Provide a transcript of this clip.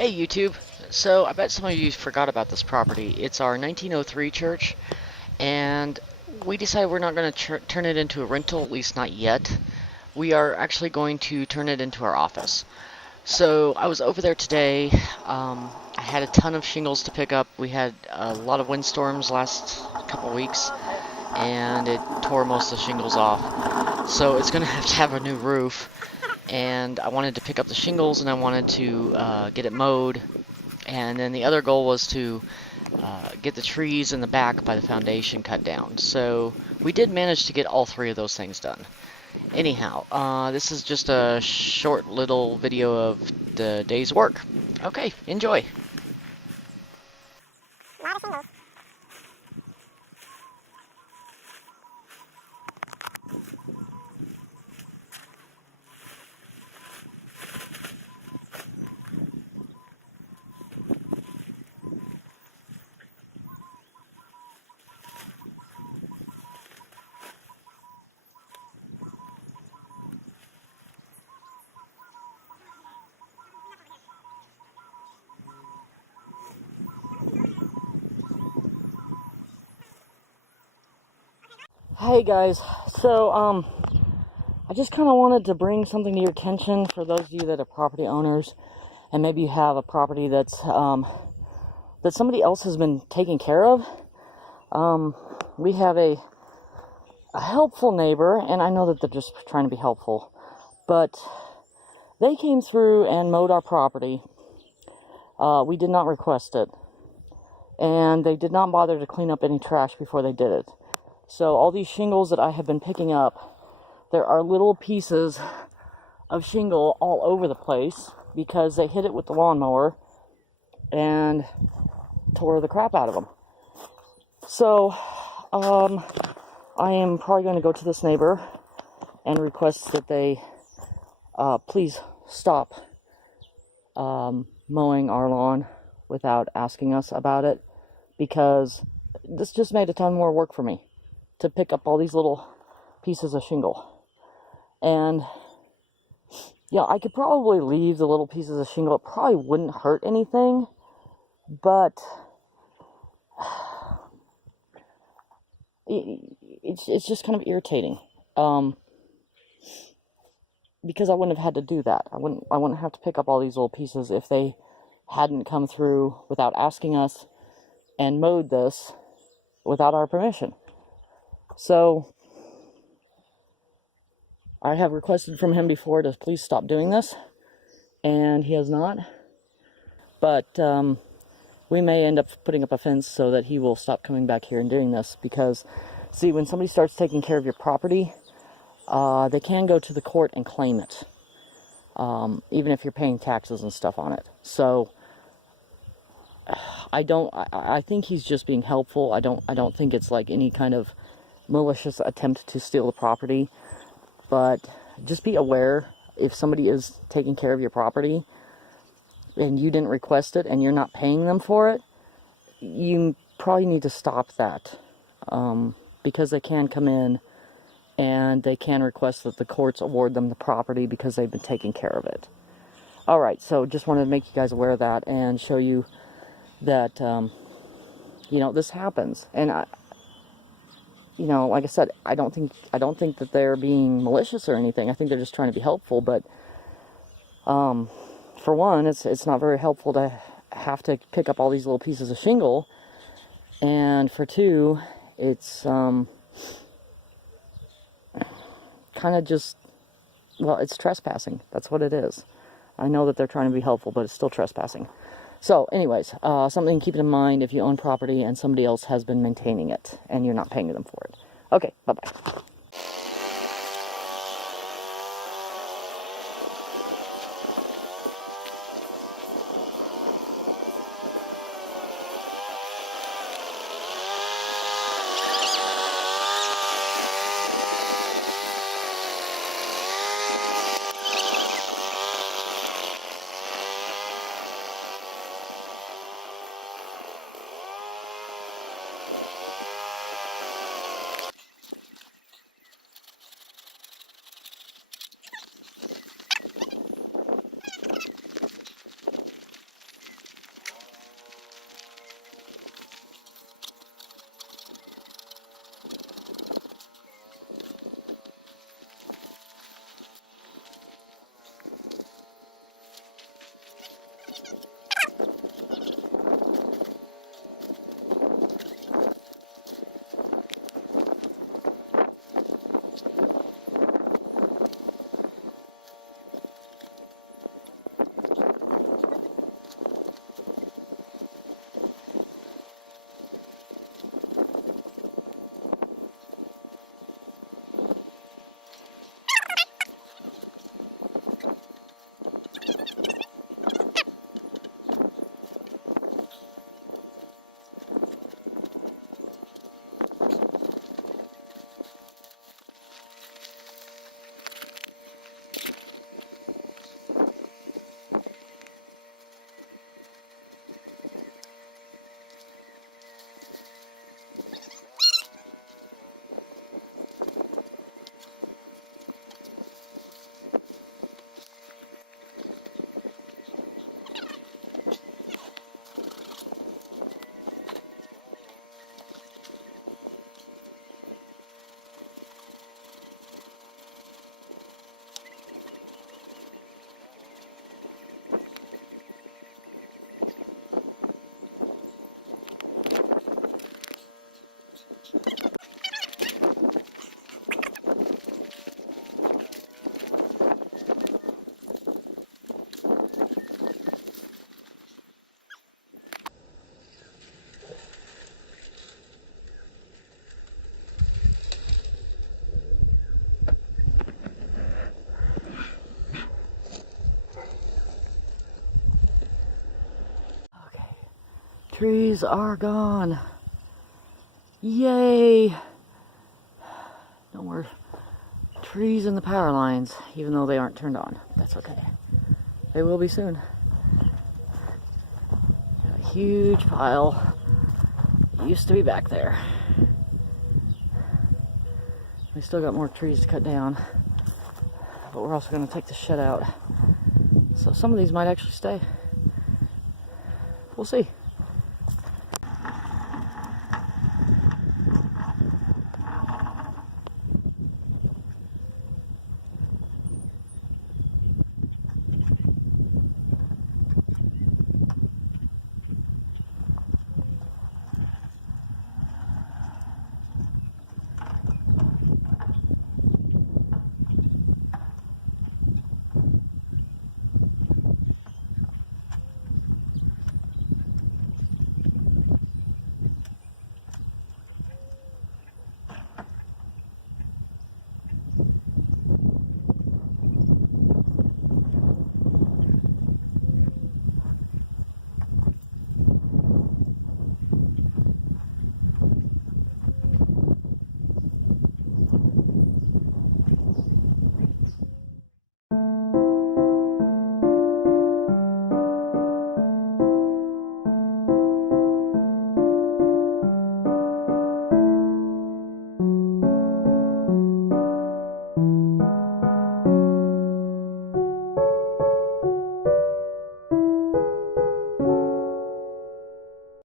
Hey YouTube. So I bet some of you forgot about this property. It's our 1903 church, and we decided we're not going to turn it into a rental, at least not yet. We are actually going to turn it into our office. So I was over there today. I had a ton of shingles to pick up. We had a lot of windstorms last couple weeks, and it tore most of the shingles off. So it's going to have a new roof, and I wanted to pick up the shingles, and I wanted to get it mowed. And then the other goal was to get the trees in the back by the foundation cut down. So we did manage to get all three of those things done. Anyhow, this is just a short little video of the day's work. Okay, enjoy. Hey guys, so I just kind of wanted to bring something to your attention for those of you that are property owners, and maybe you have a property that's that somebody else has been taking care of. We have a helpful neighbor, and I know that they're just trying to be helpful, but they came through and mowed our property. We did not request it, and they did not bother to clean up any trash before they did it. So all these shingles that I have been picking up, there are little pieces of shingle all over the place because they hit it with the lawnmower and tore the crap out of them. So I am probably going to go to this neighbor and request that they please stop mowing our lawn without asking us about it, because this just made a ton more work for me to pick up all these little pieces of shingle. And yeah, I could probably leave the little pieces of shingle. It probably wouldn't hurt anything, but it's just kind of irritating. Because I wouldn't have had to do that. I wouldn't have to pick up all these little pieces if they hadn't come through without asking us and mowed this without our permission. So I have requested from him before to please stop doing this, and he has not. But we may end up putting up a fence so that he will stop coming back here and doing this, because, see, when somebody starts taking care of your property, they can go to the court and claim it, even if you're paying taxes and stuff on it. So I think he's just being helpful. I don't think it's like any kind of malicious attempt to steal the property. But just be aware, if somebody is taking care of your property and you didn't request it and you're not paying them for it, you probably need to stop that, because they can come in and they can request that the courts award them the property because they've been taking care of it. Alright, so just wanted to make you guys aware of that and show you that, this happens. And like I said, I don't think that they're being malicious or anything. I think they're just trying to be helpful. But for one, it's not very helpful to have to pick up all these little pieces of shingle, and for two, it's kind of just, well, it's trespassing. That's what it is. I know that they're trying to be helpful, but it's still trespassing. So anyways, something to keep in mind if you own property and somebody else has been maintaining it and you're not paying them for it. Okay, bye-bye. trees are gone. Yay! No more trees in the power lines, even though they aren't turned on. That's okay. They will be soon. Got a huge pile. It used to be back there. We still got more trees to cut down, but we're also going to take the shed out. So some of these might actually stay. We'll see.